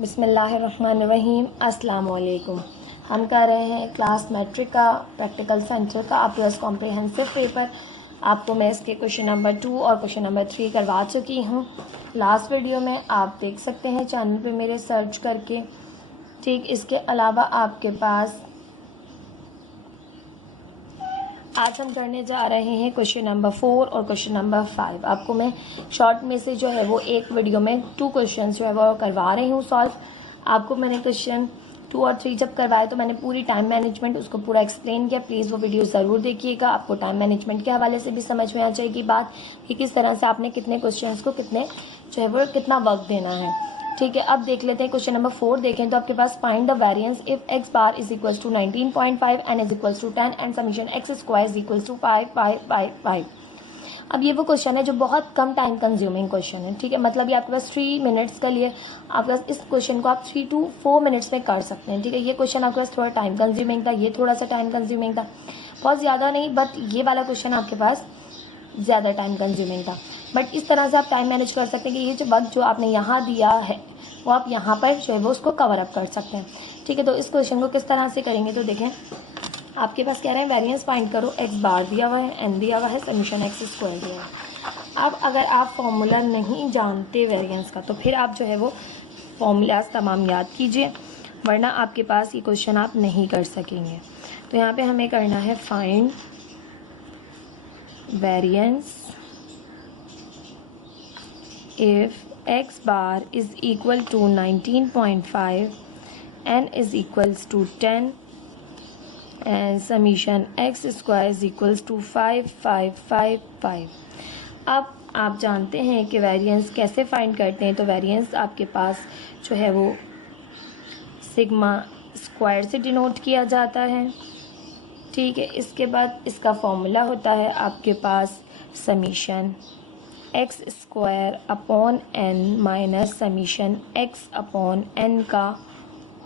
बिस्मिल्लाहिर्रहमानिर्रहीम। अस्सलाम वालेकुम। हम कर रहे हैं क्लास मैट्रिक का प्रैक्टिकल सेंटर का प्लस कॉम्प्रिहेंसिव पेपर। आपको मैं इसके क्वेश्चन नंबर 2 और क्वेश्चन नंबर 3 करवा चुकी हूँ लास्ट वीडियो में, आप देख सकते हैं चैनल पे मेरे सर्च करके। ठीक, इसके अलावा आपके पास आज हम करने जा रहे हैं क्वेश्चन नंबर 4 और क्वेश्चन नंबर 5। आपको मैं शॉर्ट में से जो है वो एक वीडियो में 2 क्वेश्चन जो है वो करवा रही हूँ सॉल्व। आपको मैंने क्वेश्चन 2 और 3 जब करवाए तो मैंने पूरी टाइम मैनेजमेंट उसको पूरा एक्सप्लेन किया। प्लीज़ वो वीडियो ज़रूर देखिएगा। आपको टाइम मैनेजमेंट के हवाले से भी समझ में आ जाएगी बात कि किस तरह से आपने कितने क्वेश्चन को कितने जो है वो कितना वक्त देना है। ठीक है, अब देख लेते हैं क्वेश्चन नंबर 4। देखें तो आपके पास find the variance if X bar is equals to 19.5 N is equals to 10 and summation x square is equals to 5 5 5 5। अब ये वो क्वेश्चन है जो बहुत कम टाइम कंज्यूमिंग क्वेश्चन है। ठीक है, मतलब ये आपके पास 3 मिनट्स के लिए आपके पास इस क्वेश्चन को आप 3 to 4 मिनट्स में कर सकते हैं। ठीक है, ये क्वेश्चन आपके पास थोड़ा टाइम कंज्यूमिंग था, ये थोड़ा सा टाइम कंज्यूमिंग था, बहुत ज़्यादा नहीं, बट ये वाला क्वेश्चन आपके पास ज़्यादा टाइम कंज्यूमिंग था। बट इस तरह से आप टाइम मैनेज कर सकते हैं कि ये जो वक्त जो आपने यहाँ दिया है वो आप यहाँ पर जो है वो उसको कवर अप कर सकते हैं। ठीक है, तो इस क्वेश्चन को किस तरह से करेंगे तो देखें, आपके पास कह रहे हैं वेरिएंस फाइंड करो, एक्स बार दिया हुआ है, एन दिया हुआ है, समीशन एक्स स्क्वायर दिया हुआ है। अब अगर आप फॉर्मूला नहीं जानते वेरिएंस का तो फिर आप जो है वो फॉर्मूलाज तमाम याद कीजिए, वरना आपके पास ये क्वेश्चन आप नहीं कर सकेंगे। तो यहाँ पे हमें करना है find variance if x bar is equal to 19.5 n is equals to 10 and summation x square is equals to 5 5 5 5। अब आप जानते हैं कि वेरिएंस कैसे फाइंड करते हैं। तो वेरिएंस आपके पास जो है वो सिग्मा स्क्वायर से डिनोट किया जाता है। ठीक है, इसके बाद इसका फॉर्मूला होता है आपके पास summation x square upon N minus summation x upon N का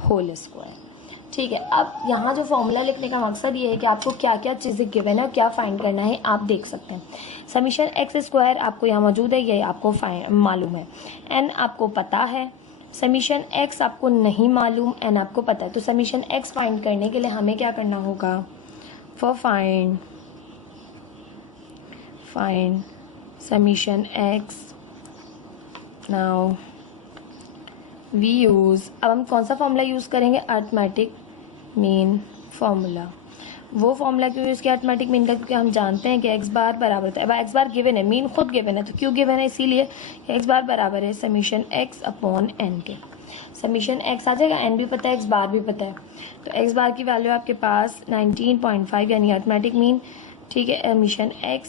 होल स्क्वायर। ठीक है, अब यहाँ जो फॉर्मूला लिखने का मकसद ये है कि आपको क्या क्या चीज़ें गिवन है और क्या फाइंड करना है आप देख सकते हैं। समीशन एक्स स्क्वायर आपको यहाँ मौजूद है, ये आपको मालूम है। एन आपको पता है, समीशन एक्स आपको नहीं मालूम, एन आपको पता है। तो समीशन एक्स फाइंड करने के लिए हमें क्या करना होगा, for find summation x, now we use, अब हम कौन सा फॉर्मूला यूज़ करेंगे, अरिथमेटिक मीन फार्मूला। वो फॉर्मूला क्यों यूज़ किया अरिथमेटिक मीन का, क्योंकि हम जानते हैं कि x बार बराबर होता है। अब x बार गिवन है, मीन खुद गिवन है, तो क्यों गिवन है, इसीलिए x बार बराबर है समीशन x अपॉन n के। समीशन x आ जाएगा, n भी पता है, x बार भी पता है। तो x बार की वैल्यू आपके पास 19.5 यानी अरिथमेटिक मीन। ठीक है, समीशन x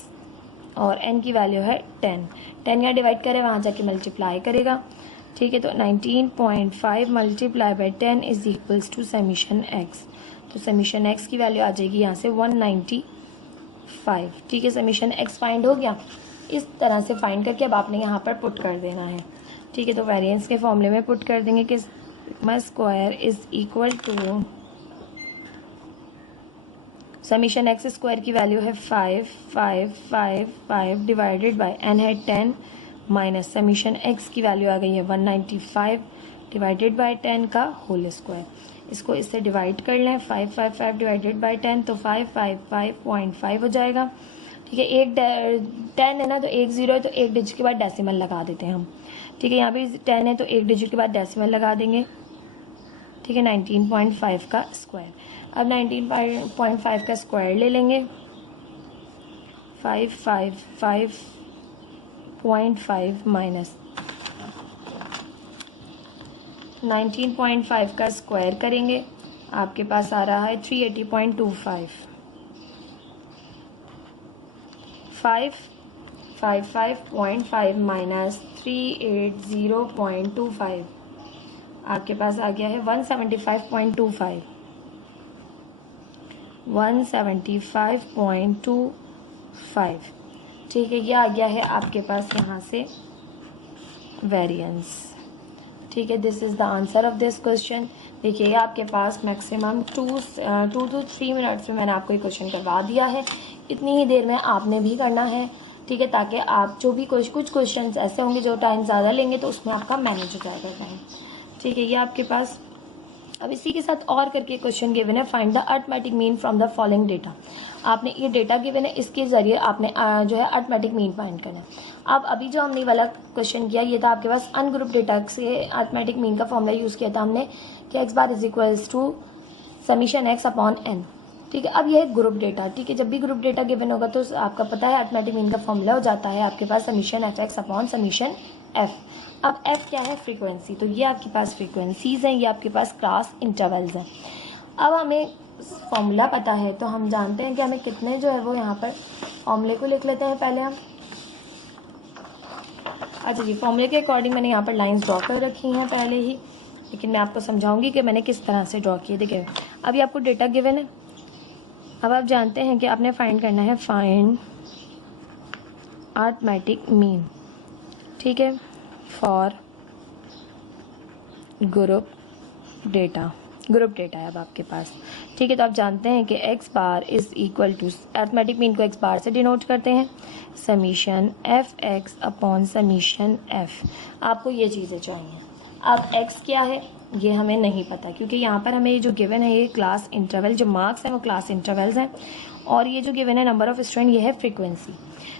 और n की वैल्यू है 10 यहाँ डिवाइड करें, वहाँ जाके मल्टीप्लाई करेगा। ठीक है, तो 19.5 multiply by 10 is equals to summation x। तो समीशन x की वैल्यू आ जाएगी यहाँ से 195। ठीक है, समीशन x फाइंड हो गया। इस तरह से फाइंड करके अब आपने यहाँ पर पुट कर देना है। ठीक है, तो वेरिएंस के फॉर्मूले में पुट कर देंगे कि sigma square is equal to summation x square की वैल्यू है 5 5 5 5 डिवाइडेड बाय एन है 10 माइनस समीशन एक्स की वैल्यू आ गई है 195 डिवाइडेड बाय 10 का होल स्क्वायर। इसको इससे डिवाइड कर लें, 5 5 5 डिवाइडेड बाय 10 तो 555.5 हो जाएगा। ठीक है, एक 10 है ना, तो एक 0 है तो एक डिजिट के बाद डेसिमल लगा देते हैं हम। ठीक है, यहाँ पे 10 है तो एक डिजिट के बाद डेसिमल लगा देंगे। ठीक है, 19.5 का स्क्वायर। अब 19.5 का स्क्वायर ले लेंगे, 555.5 माइनस 19.5 का स्क्वायर करेंगे, आपके पास आ रहा है 380.25। 555.5 माइनस 380.25 आपके पास आ गया है 175.25। 175.25। ठीक है, ये आ गया है आपके पास यहाँ से वेरिएंस। ठीक है, this is the answer of this question. देखिए आपके पास मैक्सिमम 2 to 3 मिनट्स में मैंने आपको ये क्वेश्चन करवा दिया है। इतनी ही देर में आपने भी करना है। ठीक है, ताकि आप जो भी कुछ क्वेश्चन ऐसे होंगे जो टाइम ज़्यादा लेंगे तो उसमें आपका मैनेज हो जाएगा टाइम। ठीक है, ये आपके पास। अब इसी के साथ और करके क्वेश्चन गिवन है, find the arithmetic mean from the following data. आपने ये डेटा गिवन है, इसके जरिए आपने जो है अरिथमेटिक मीन फाइंड करना है। अब अभी जो हमने वाला क्वेश्चन किया ये था आपके पास अनग्रुप डेटा से अरिथमेटिक मीन का फॉर्मूला यूज़ किया था हमने कि x bar is equals to summation x upon n. ठीक है, अब ये है ग्रुप डेटा। ठीक है, जब भी ग्रुप डेटा गिवन होगा तो आपका पता है अरिथमेटिक मीन का फॉर्मूला हो जाता है आपके पास summation F x upon summation F. अब एफ क्या है? फ्रीक्वेंसी। तो ये आपके पास फ्रीक्वेंसीज हैं, ये आपके पास क्लास इंटरवल्स हैं। अब हमें फॉर्मूला पता है तो हम जानते हैं कि हमें कितने जो है वो यहाँ पर फॉर्मूले को लिख लेते हैं पहले हम। अच्छा जी, फॉर्मूले के अकॉर्डिंग मैंने यहाँ पर लाइंस ड्रॉ कर रखी हैं पहले ही, लेकिन मैं आपको समझाऊंगी कि मैंने किस तरह से ड्रॉ किए। देखिए अभी आपको डेटा गिवन है, अब आप जानते हैं कि आपने फाइंड करना है फाइंड अरिथमेटिक मीन। ठीक है, फॉर ग्रुप डेटा है अब आपके पास। ठीक है, तो आप जानते हैं कि x bar is equal to, arithmetic mean को एक्स बार से डिनोट करते हैं, summation F x upon summation f. आपको ये चीज़ें चाहिए। अब एक्स क्या है ये हमें नहीं पता, क्योंकि यहाँ पर हमें जो गिवन है ये क्लास इंटरवल, जो मार्क्स हैं वो क्लास इंटरवल्स हैं, और ये जो गिवन है नंबर ऑफ स्टूडेंट ये है फ्रीक्वेंसी।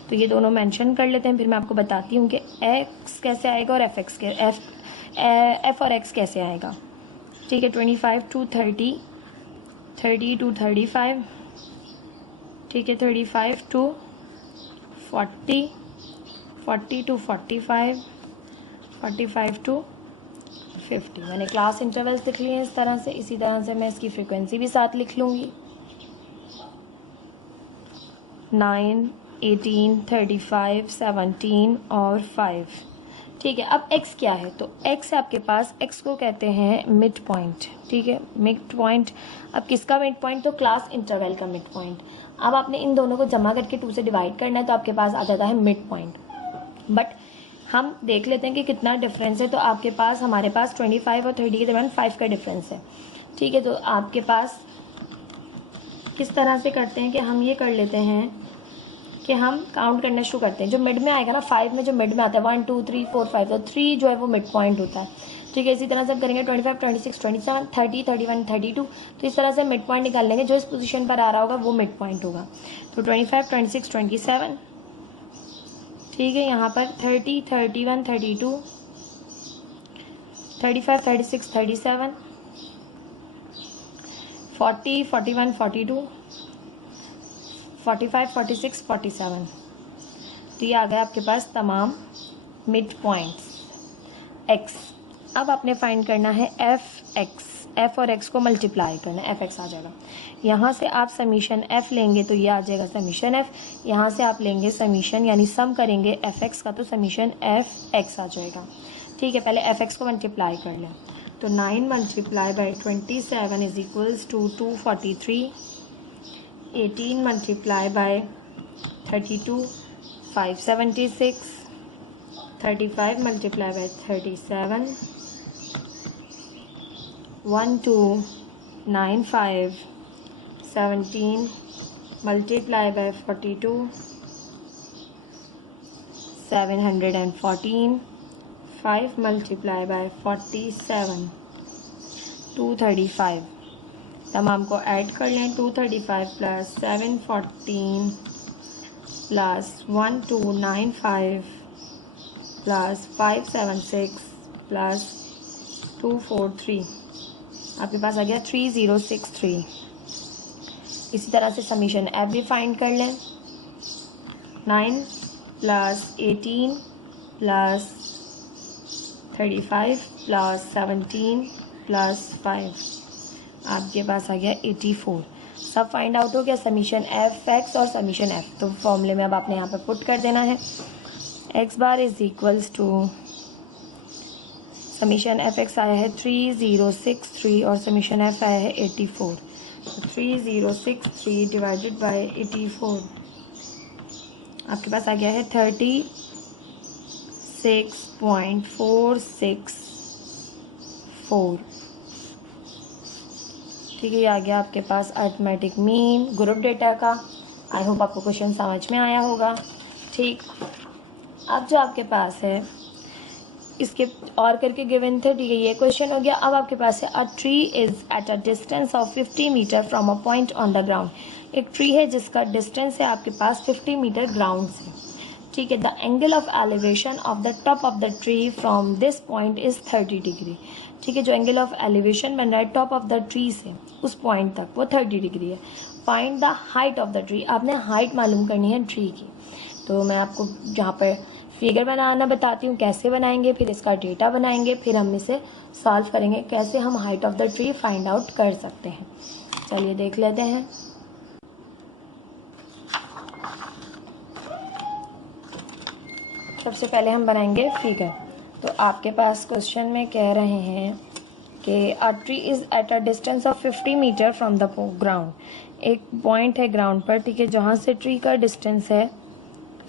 तो ये दोनों मेंशन कर लेते हैं, फिर मैं आपको बताती हूँ कि एक्स कैसे आएगा और एफ एक्स के एफ और एक्स कैसे आएगा। ठीक है, 25 to 30, 30 to 35, ठीक है, 35 to 40, 40 to 45, 45 to 50। मैंने क्लास इंटरवल्स लिख लिए हैं इस तरह से। इसी तरह से मैं इसकी फ्रीक्वेंसी भी साथ लिख लूँगी, 9, 18, 35, 17 और 5। ठीक है, अब x क्या है? तो x है आपके पास, x को कहते हैं मिड पॉइंट। ठीक है, मिड पॉइंट। अब किसका मिड पॉइंट? तो क्लास इंटरवल का मिड पॉइंट। अब आपने इन दोनों को जमा करके 2 से डिवाइड करना है तो आपके पास आ जाता है मिड पॉइंट। बट हम देख लेते हैं कि कितना डिफरेंस है। तो आपके पास, हमारे पास 25 और 30 के दरमियान 5 का डिफरेंस है। ठीक है, तो आपके पास किस तरह से करते हैं कि हम ये कर लेते हैं कि हम काउंट करना शुरू करते हैं। जो मिड में आएगा ना, 5 में जो मिड में आता है 1 2 3 4 5, तो 3 जो है वो मिड पॉइंट होता है। ठीक है, इसी तरह से हम करेंगे 25, 26, 27, 30, 31, 32। तो इस तरह से मिड पॉइंट निकाल लेंगे, जो इस पोजीशन पर आ रहा होगा वो मिड पॉइंट होगा। तो 25, 26, 27, ठीक है, यहाँ पर 30, 31, 32, 35, 36, 37, 40, 41, 42, 45, 46, 47। तो ये आ गया आपके पास तमाम मिड पॉइंट्स x। अब आपने फाइंड करना है एफ एक्स, एफ और एक्स को मल्टीप्लाई करना है, एफ एक्स आ जाएगा। यहाँ से आप समीशन एफ लेंगे तो ये आ जाएगा समीशन एफ, यहाँ से आप लेंगे समीशन यानी सम करेंगे एफ एक्स का तो समीशन एफ एक्स आ जाएगा। ठीक है, पहले एफ एक्स को मल्टीप्लाई कर लें। तो 9 multiply by 27 is equals to 243, 18 multiply by 32, 576, 35 multiply by 37, 1295, 17 multiply by 42, 714, 5 multiply by 47, 235। तमाम को ऐड कर लें। 235 प्लस 714 प्लस 1295 प्लस 576 प्लस 243, आपके पास आ गया 3063। इसी तरह से समीशन एफ भी फाइंड कर लें। 9 प्लस 18 प्लस 35 प्लस 17 प्लस 5, आपके पास आ गया 84। सब फाइंड आउट हो गया, समीशन एफ एक्स और समीशन एफ। तो फॉर्मूले में अब आपने यहाँ पे पुट कर देना है, x bar is equals to summation F x आया है 3063 और समीशन एफ आया है 84। तो 3063 डिवाइडेड बाय 84 आपके पास आ गया है 36.464। ठीक है, ये आ गया आपके पास अरिथमेटिक मीन ग्रुप डेटा का। आई होप आपको क्वेश्चन समझ में आया होगा। ठीक, अब जो आपके पास है इसके और करके गिवन थे, ठीक है, ये क्वेश्चन हो गया। अब आपके पास है a tree is at a distance of 50 metre from a point on the ground. एक ट्री है जिसका डिस्टेंस है आपके पास 50 मीटर ग्राउंड से, ठीक है। The angle of elevation of the top of the tree from this point is 30 degree, ठीक है। जो एंगल ऑफ एलिवेशन बन रहा है टॉप ऑफ द ट्री से उस पॉइंट तक वो 30 डिग्री है। Find the height of the tree, आपने हाइट मालूम करनी है ट्री की। तो मैं आपको यहाँ पर फिगर बनाना बताती हूँ कैसे बनाएंगे, फिर इसका डेटा बनाएंगे, फिर हम इसे सॉल्व करेंगे कैसे हम height of the tree find out कर सकते हैं। चलिए देख लेते हैं। सबसे पहले हम बनाएंगे फिगर। तो आपके पास क्वेश्चन में कह रहे हैं कि a tree is at a distance of 50 metre from the ground. एक पॉइंट है ग्राउंड पर, ठीक है, जहाँ से ट्री का डिस्टेंस है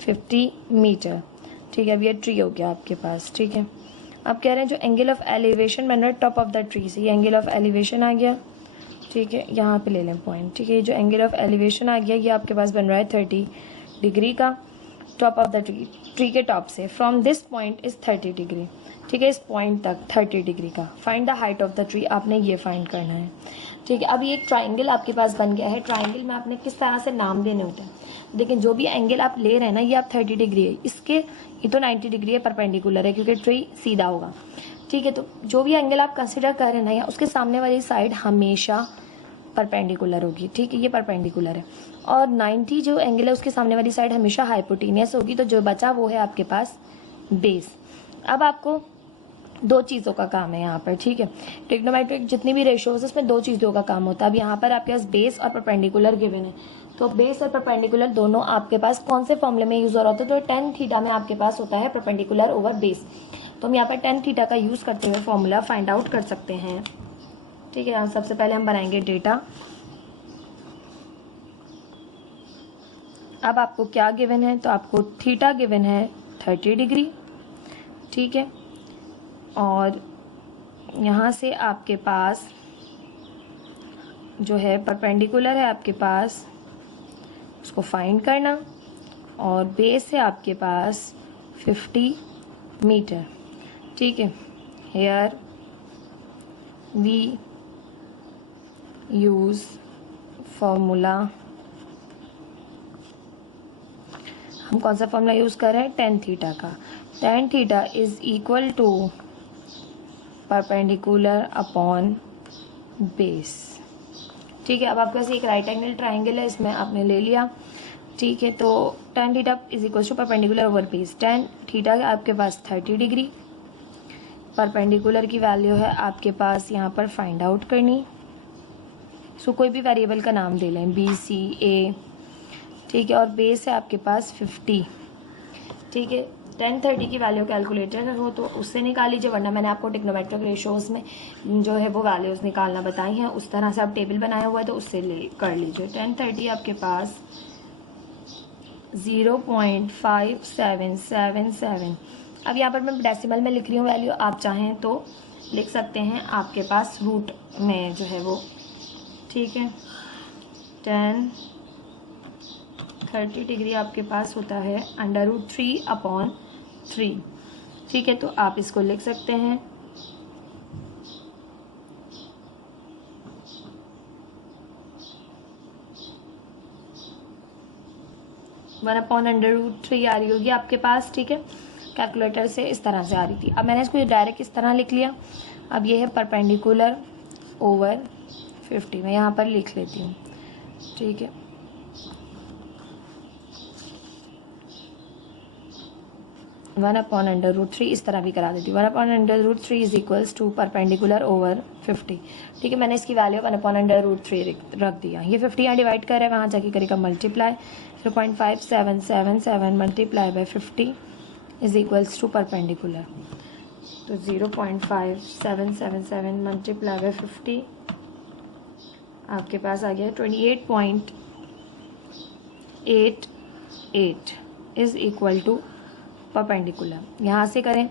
50 मीटर, ठीक है। अब ये ट्री हो गया आपके पास, ठीक है। अब कह रहे हैं जो एंगल ऑफ एलिवेशन बन रहा है टॉप ऑफ द ट्री से, ये एंगल ऑफ एलिवेशन आ गया, ठीक है। यहाँ पे ले लें पॉइंट, ठीक है। ये जो एंगल ऑफ एलिवेशन आ गया ये आपके पास बन रहा है 30 डिग्री का टॉप ऑफ द ट्री के टॉप से। From this point is 30 degree, ठीक है, इस पॉइंट तक 30 डिग्री का। Find the height of the tree, आपने ये फाइंड करना है, ठीक है। अब ये एक ट्राइंगल आपके पास बन गया है। ट्राइंगल में आपने किस तरह से नाम देने होते हैं, लेकिन जो भी एंगल आप ले रहे हैं ना ये आप 30 डिग्री है, इसके ये तो 90 डिग्री है, परपेंडिकुलर है क्योंकि ट्री सीधा होगा, ठीक है। तो जो भी एंगल आप कंसिडर कर रहे हैं ना या उसके सामने वाली साइड हमेशा परपेंडिकुलर होगी, ठीक है, ये परपेंडिकुलर है। और 90 जो एंगल है उसके सामने वाली साइड हमेशा हाइपोटेनियस होगी, तो जो बचा वो है आपके पास बेस। अब आपको दो चीज़ों का काम है यहाँ पर, ठीक है। ट्रिग्नोमेट्रिक जितनी भी रेशियोज इसमें दो चीज़ों का काम होता है। अब यहाँ पर आपके पास बेस और परपेंडिकुलर गिवन है, तो बेस और परपेंडिकुलर दोनों आपके पास कौन से फॉर्मूले में यूज हो रहा होता है, तो टेन थीटा में आपके पास होता है परपेंडिकुलर ओवर बेस। तो हम यहाँ पर टेन थीटा का यूज करते हुए फॉर्मूला फाइंड आउट कर सकते हैं, ठीक है। सबसे पहले हम बनाएंगे डेटा। अब आपको क्या गिवन है, तो आपको थीटा गिवन है 30 डिग्री, ठीक है। और यहाँ से आपके पास जो है परपेंडिकुलर है आपके पास, उसको फाइंड करना, और बेस है आपके पास 50 मीटर, ठीक है। हेयर वी यूज फॉर्मूला, हम कौन सा फॉर्मूला यूज़ कर रहे हैं, टेन थीटा का। Tan theta is equal to perpendicular upon base, ठीक है। अब आपके पास एक राइट एंगल ट्राइंगल है, इसमें आपने ले लिया, ठीक है। तो tan theta is equal to perpendicular over base. Tan theta आपके पास 30 डिग्री, परपेंडिकुलर की वैल्यू है आपके पास यहाँ पर फाइंड आउट करनी। सो कोई भी वेरिएबल का नाम दे लें, बी सी ए, ठीक है। और बेस है आपके पास 50, ठीक है। 10 30 की वैल्यू कैलकुलेटर हो तो उससे निकाल लीजिए, वरना मैंने आपको टिग्नोमेट्रिक रेशियोज में जो है वो वैल्यूज़ निकालना बताई हैं, उस तरह से आप टेबल बनाया हुआ है तो उससे ले कर लीजिए। 10 30 आपके पास 0.5777। अब यहाँ पर मैं डेसिमल में लिख रही हूँ वैल्यू, आप चाहें तो लिख सकते हैं आपके पास रूट में जो है वो, ठीक है। 10 30 डिग्री आपके पास होता है √3/3, ठीक है। तो आप इसको लिख सकते हैं 1/√3 आ रही होगी आपके पास, ठीक है। कैलकुलेटर से इस तरह से आ रही थी। अब मैंने इसको डायरेक्ट इस तरह लिख लिया। अब ये है परपेंडिकुलर ओवर 50, मैं यहाँ पर लिख लेती हूँ, ठीक है। 1/√3 इस तरह भी करा देती हूँ। 1/√3 is equals to perpendicular over 50, ठीक है। मैंने इसकी वैल्यू 1/√3 रख दिया। ये 50 यहाँ डिवाइड कर रहा है, वहाँ जाके करेगा multiply. 0.5777 multiply by 50 is equals to perpendicular, तो 0.5777 मल्टीप्लाई बाई 50 आपके पास आ गया 28.88 इज इक्वल टू परपेंडिकुलर। यहाँ से करें,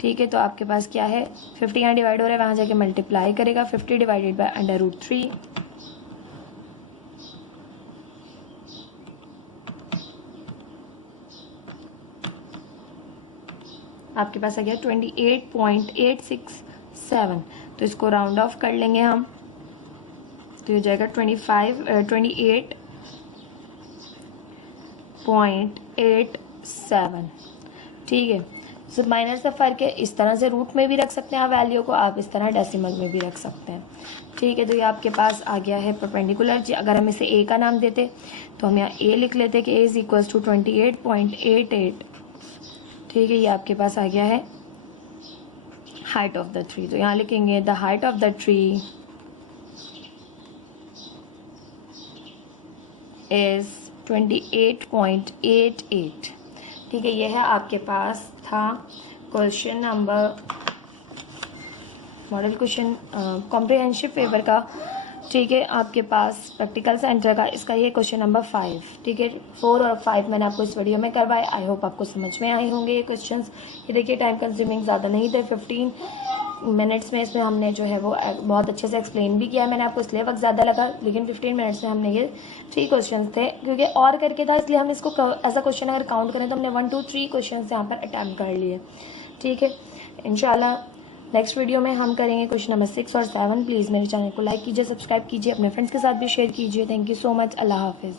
ठीक है। तो आपके पास क्या है, 50 यहाँ डिवाइड हो रहा है, वहाँ जाके मल्टीप्लाई करेगा। 50 डिवाइडेड बाय √3, आपके पास आ गया 28.867। तो इसको राउंड ऑफ कर लेंगे हम, तो ये हो जाएगा 28.87। ठीक है, सिर्फ माइनर से फ़र्क है। इस तरह से रूट में भी रख सकते हैं आप वैल्यू को, आप इस तरह डेसिमल में भी रख सकते हैं। ठीक है, तो ये आपके पास आ गया है परपेंडिकुलर। अगर हम इसे ए का नाम देते तो हम यहाँ ए लिख लेते कि ए इज इक्वल्स टू 28.88। ठीक है, ये आपके पास आ गया है हाइट ऑफ द ट्री। तो यहाँ लिखेंगे the height of the tree is 28.88। ठीक है, ये है आपके पास था question number, model question comprehensive paper का। ठीक है, आपके पास प्रैक्टिकल सेंटर का इसका ये क्वेश्चन नंबर 5। ठीक है, 4 और 5 मैंने आपको इस वीडियो में करवाए। आई होप आपको समझ में आए होंगे ये क्वेश्चंस। ये देखिए टाइम कंज्यूमिंग ज़्यादा नहीं थे, 15 मिनट्स में इसमें हमने जो है वो बहुत अच्छे से एक्सप्लेन भी किया। मैंने आपको इसलिए वक्त ज़्यादा लगा, लेकिन 15 मिनट्स में हमने ये 3 क्वेश्चन थे, क्योंकि और करके था इसलिए हम इसको एज अ क्वेश्चन अगर काउंट करें तो हमने 1 2 3 क्वेश्चन यहाँ पर अटैम्प्ट कर लिए। ठीक है, इंशाल्लाह नेक्स्ट वीडियो में हम करेंगे क्वेश्चन नंबर 6 और 7। प्लीज़ मेरे चैनल को लाइक कीजिए, सब्सक्राइब कीजिए, अपने फ्रेंड्स के साथ भी शेयर कीजिए। Thank you so much. अल्लाह हाफिज़।